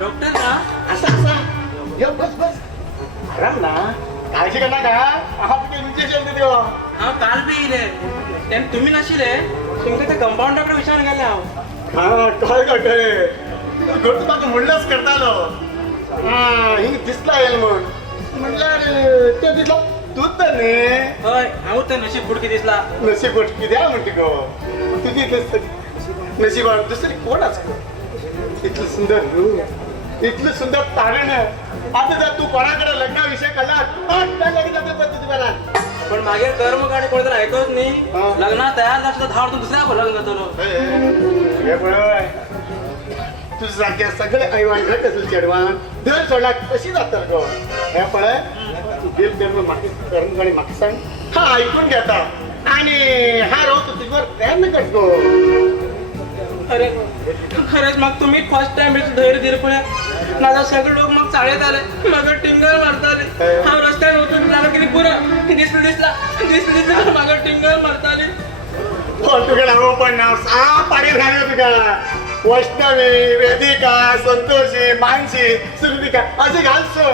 Doctor ना असा असा ये बस बस आराम ना काळजी करना का हा तुझे इंजेक्शन देतो हा काल बी येले त्याने तुम्ही नशिले तुमच्या त्या कंपाऊंडरकडे विचार गेले हांव हा काय घडले घडतो म्हाका म्हणलंच करतालो हिंग दिसला येईल म्हणल्यार ते दिसला तूच तर न्ही हय हांव तर नशीब बुडकी दिसला नशीब गोट कित्याक म्हणटी गो तुजी नशिबान दुसरी कोण आसता इतलं सुंदर रूप इतलं सुंदर तारण आता जर तू कोणाकडे लग्नाविषयी कळला लगेच जाता पद्धती मला पण मागे कर्म काढे कोणी तर ऐकत नाही हा. लग्नात तयार झाला धाड तू दुसऱ्या लग्न जातलो हे पळय तुझ्यासारख्या सगळे ऐवान घट असेल चेडवान धर सोडला कशी जातात गो हे पळय तू दिल धर्म मागे कर्म गाडी म्हाका सांग हा ऐकून घेता आणि हा रोज तुझ्यावर प्रयत्न करतो अरे खरंच मग तुम्ही फर्स्ट टाइम धैर्य दिलं पण माझा सगळे लोक मग चाळ्यात आले मग टिंगल मारताले हा रस्त्यावर उतरून झालं की पुरं दिसलं मग टिंगल मारताले तुका नाव पण नाव सा पाडील घालयो तुका वैष्णवी वेदिका संतोषी मानसी सुकृतिका असे घालसो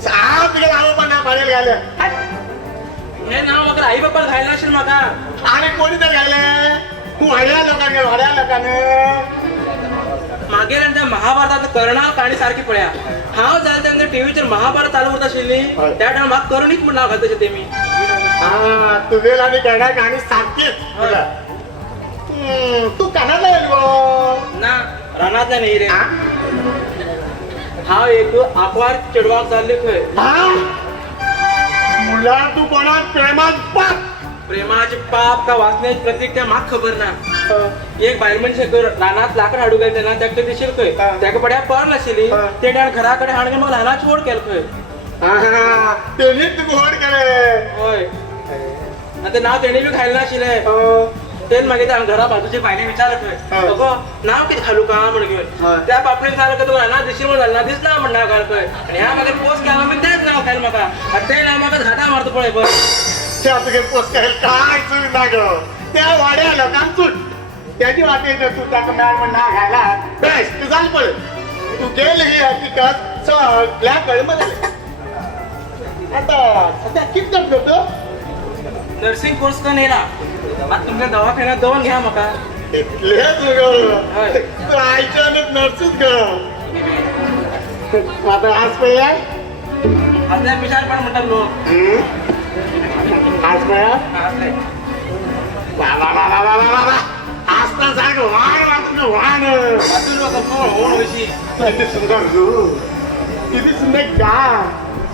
सा तुका नाव पण नाव पाडील घाले हे नाव मग आई बाप्पा घायला असेल माका आणि कोणी तर घाले वाड्या लोकांनी मागे त्या महाभारतात कर्ण काणी सारखी पळ्या हांव जाल त्यांच्या टीव्हीचेर महाभारत चालू करता आशिल्ली त्या टायमार म्हाका करुणीक म्हण नाव घालता ते मी हा तुवेल आणि कर्णा कहाणी सारखीच तू कानाला येईल गो ना रानातल्या नाही रे हांव एक आकवार चेडवाक चालले खंय मुला तू कोणाक प्रेमात पाक प्रेमाचे पाप का वाचण्याचे प्रतीक त्या माग खबर ना एक बायल मनशे रानात लाकड हाडू गेले ना त्याकडे दिशील खंय त्याका पड्या पर नाशिल्ली ते घराकडे हाडून मग ल्हानाची ओढ केल खंय तेणीच तुका व्हड केले होय आता नाव तेणे बी खायला नाशिले तेच मागे त्या घरा बाजूचे बायले विचारत खंय अगो नाव किती घालू का म्हण घेऊन त्या बापणे झालं का तुम्हाला ना दिशील म्हणून ना दिसला म्हण नाव घाल खंय आणि ह्या मागे पोस्ट घ्यावा मी तेच नाव खायला म्हाका आणि ते नाव म्हाका घाटा मारतो पळय बरं त्या तुगे पोस्ट काय चूक ना ग त्या वाड्या लोकांक चूट त्याची वाटेन तू ताका मेळ म्हण नाव घायला बेस्ट तू जाल पळ तू गेल ही हकीकत सगळ्या कळम जाले आता सध्या कित करतो नर्सिंग कोर्स का नेला आता तुमच्या दवाखान्यात जाऊन घ्या म्हाका इतलेच तू आयच्यानच नर्सीच ग आता आज पळया आपल्या पिशार पण म्हणतात लोक आज पळया आज तर सांग वाण वाण किती सुंदर रू किती सुंदर गा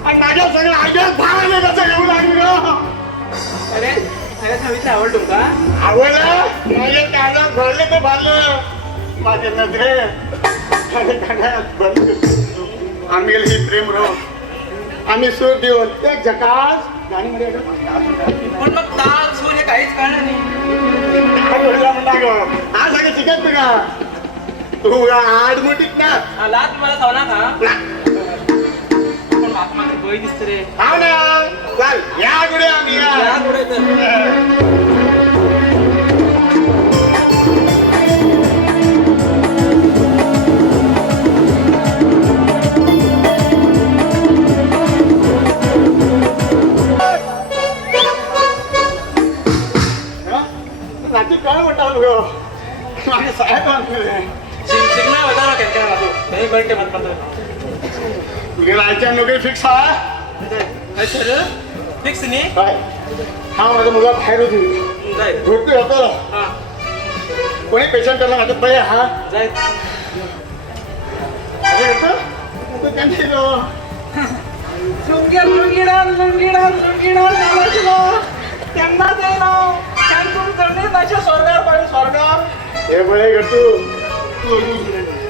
आणि माझ्या सगळं आयडिया भावाने कसं येऊ लागली ग अरे अरे सविता आवड तुमका आवडलं माझ्या कानात भरले तर भरलं माझ्या नजरे माझ्या कानात भरले आम्ही गेले ही प्रेम रो आम्ही सूर देऊन एक झकास गाणी मध्ये पण मग ताल सूर हे काहीच कळलं नाही म्हणला ग आज सगळं शिकत तुका तू आडमुटीत ना लात मला सवना का पण माका मात्र बय दिसत रे हा ना चाल या गुडे आम्ही या पुढे तर रात्री काय म्हणता ग माझे साहेब आणले शिकणार होता ना त्यांच्या तू नाही बरं मत करतो तुझे राहायच्या नोकरी फिक्स हा सर फिक्स नाही काय हा माझा मुलगा बाहेर होती जाय झोपते होतो हा कोणी पेशंट करणार माझं पळे हा जाय अरे येतो तू त्यांची त्यांना ते नाव त्यांतून करणे त्याच्या स्वर्गावर पाहिजे स्वर्गावर हे बळे ग तू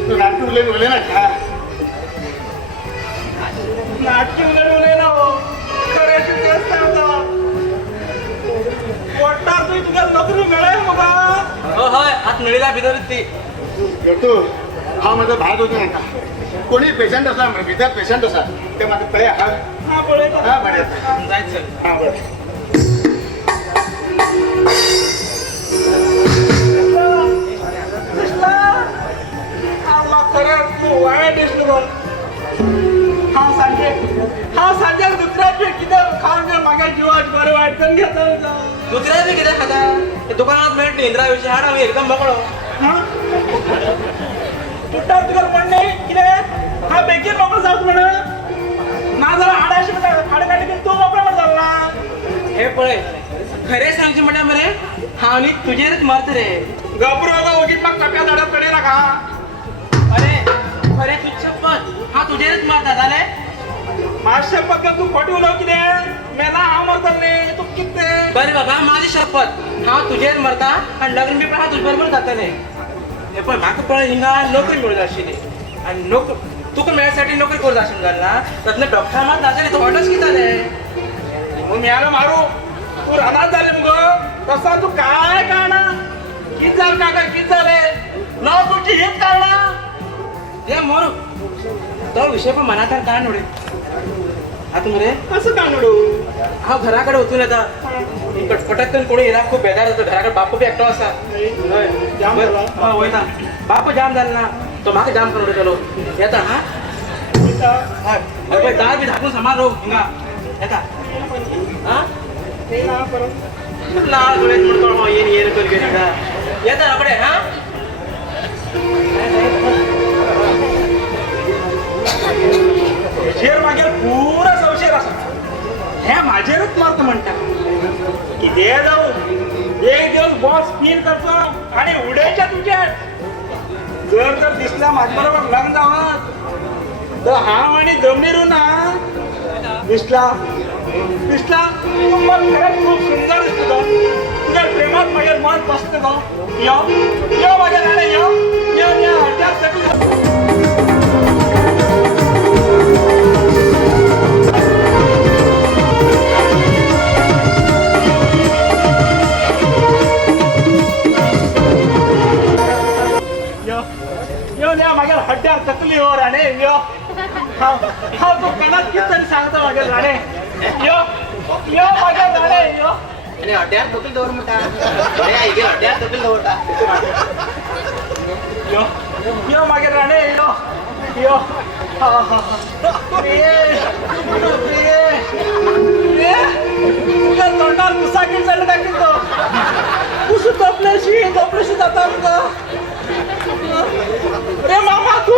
नाटक उले बोले ना का नाटकी उलटवले ना हो खऱ्याची तेच सांगतो पोटात तुझ्या नोकरी मिळेल बाबा हो होय आत मिळेला भितर ती तू हा माझा भाग होतो नाही का कोणी पेशंट असला भितर पेशंट असा ते माझं पळे हा हा पळे हा बरे जायचं हा बरं आपला खरं खरंच तू वाया दिसलो बघ. हा सांजे दुसऱ्याचे किती खाऊन घेऊन माझ्या जीवात बरं वाईट पण घेतो. दुसऱ्या बी किती खाता ते दुकानात भेट इंद्रा विषय हाड आम्ही एकदम बघलो. तुटा तुझं म्हणणे किती हा बेकीर मोकळं जाऊत म्हण ना जरा हाडाशी हाड काढली तू मोकळा पण झाला ना. हे पळे खरे सांगचे म्हणा मरे हा आणि तुझेच मरत रे. घबरू उगीत मग टप्प्या झाडात कडे नका. अरे खरे तुझ हा तुझेच मरतात झाले. माझी शपथ तू खोटी उलव किती मेला हा मरतात नाही तू किती. बरे बाबा माझी शपथ हा तुझेच मरता आणि लग्न बी पण हा तुझ बरोबर जाता नाही. हे पण म्हाका पण हिंगा नोकरी मिळत आशिल्ली आणि तुका मेळ्यासाठी नोकरी करू जाशील ना त्यातले डॉक्टर मात जाशाले तो ऑर्डर्स किती जाले. मग मिळालं मारू तू रानात झाले मग तसा तू काय काढा किती झालं काका किती झाले न तुझी हेच काढा. हे मोर तो विषय पण मनात काय नोडे आता मरे असं का नडू हा घराकडे होतून आता पटकन कोणी येणार खूप बेजार होतो. घराकडे बाप बी एकटो असा. जाम झाला. हा वयता बाप जाम झाला ना तो म्हाका जाम करून चलो येता. हा अरे दार बी झाकून समान रो हिंगा येता. हा लाल डोळ्यात म्हणतो येन येन कर येता अकडे. हा शेर मागेल पुरा संशय असा ह्या माझेरच मारत म्हणतात की दे जाऊ एक दिवस बॉस फील करतो आणि उडायच्या तुझ्या जर दिसला माझ्याबरोबर लग्न जावं तर हा आणि जमिनीरू ना दिसला तू मग खरंच खूप सुंदर दिसतो. तुझ्या प्रेमात माझ्या मन बसतं यो माझ्या राणे यो मागे हड्ड्यावर तकली हो राणे यो हा तो कणात किती सांगतो मागे राणे यो मागे राणे यो आणि हड्ड्यार तोपील दौर मोठा हड्ड्यार तोपील दौरटा यो मागे राणे यो तुझ्या तोंडावर मुसाकील चालू टाकील तो कुसू झोपल्याशी जाता रे मामा तू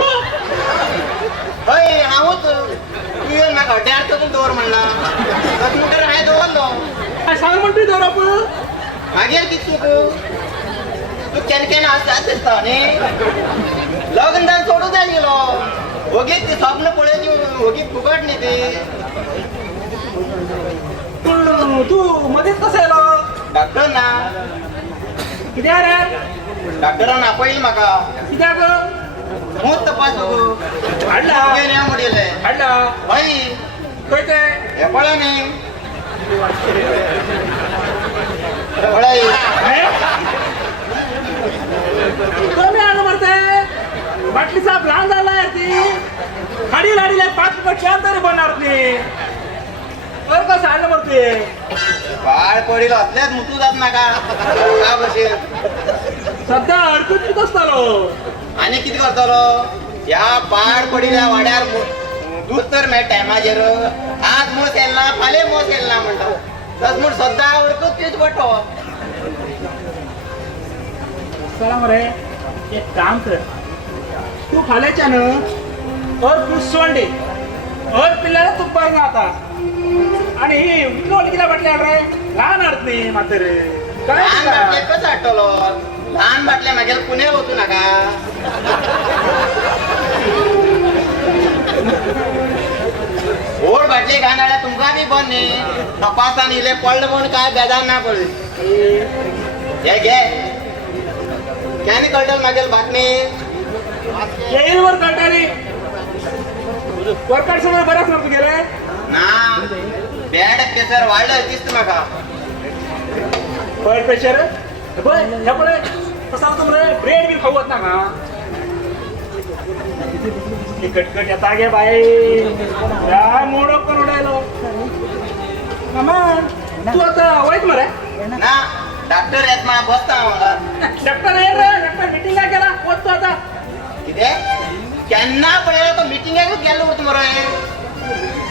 होय हाऊच तू ये ना हड्ड्यार तोपील दौर म्हणला कम्प्युटर आहे दौरलो काय सांग म्हणतोय दोर आपण मागेल किती तू केन असतात दिसता न्ही लग्न जाऊन सोडून जाय गेलो होगीत ती स्वप्न पळयची होगीत फुकट न्ही ती. पण तू मध्येच कसं येलो डॉक्टर ना कित्याक रे डॉक्टरान आपयली म्हाका कित्याक मूत तपासू हाडला या मुडीले हाडला बाई खंय ते हे पळय न्ही पळय कमी आलं मरते बाटली साहेब लहान झाला यार ती खाडी लाडीला 5 फुकट चार तरी बनणार ती बरं कसं आलं मरते बाळ पडील असल्याच मुतू जात नाका का बसेल सध्या अडकून किती असतालो आणि किती करतलो या बाळ पडील या वाड्यार दूध तर मेळ टायमाचेर आज मोस येयला फाले मोस येयला म्हणटा तस म्हूण सद्दां अडकूच तीच पडटो. चला मरे एक काम कर तू फाल्याच्या न तू सोंडे पिल्ल्याला तू बघ आता आणि ही विकवली किती बाटल्या रे लहान अर्थ नाही मात्र काय लहान बाटले कसं हाडटलो लहान बाटले म्हागेले पुण्याक वचूं नाका. व्हड बाटली घाण हाडल्यार तुमकां बी बंद न्ही तपासान इले पडले म्हूण काय बेजार ना पडली हे घे केन्ना कळटली म्हागेली बातमी येईल वर कळटाली वर्कआउट सगळं बरंच नव्हतं गेले ना बॅड प्रेशर वाढलं दिसतं म्हाका. ब्लड प्रेशर ह्यापुढे कसा होतो रे ब्रेड बी खाऊत ना का कटकट येता गे बाई या मोड करून उडायलो मामा तू आता वाईट मरे ना डॉक्टर येत म्हणा बसता मला डॉक्टर ये रे डॉक्टर मीटिंगला गेला पोचतो आता किती केन्ना पळय तो मिटिंगेक गेलो उरता मरे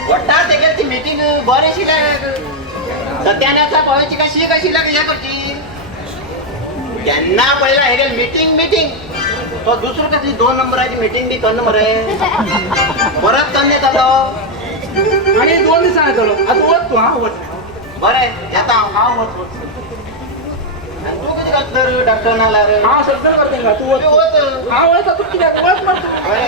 वट्टा तेगेल ती मिटिंग बरी आशिल्ल्याक सत्यानाचा पळयची कशी कशी लाग हे करची केन्ना पळयला हेगेल मिटिंग तो दुसरो कसली 2 नंबराची मिटिंग बी करना मरे परत करणे जातो आणि 2 दिसांनी चलो आता वच तू हा वच बरे येता हांव वच तू किती करता डॉक्टर नाला रे हा सगळं करते का तू वच वच हा वच तू किती वच म्हणतो बरे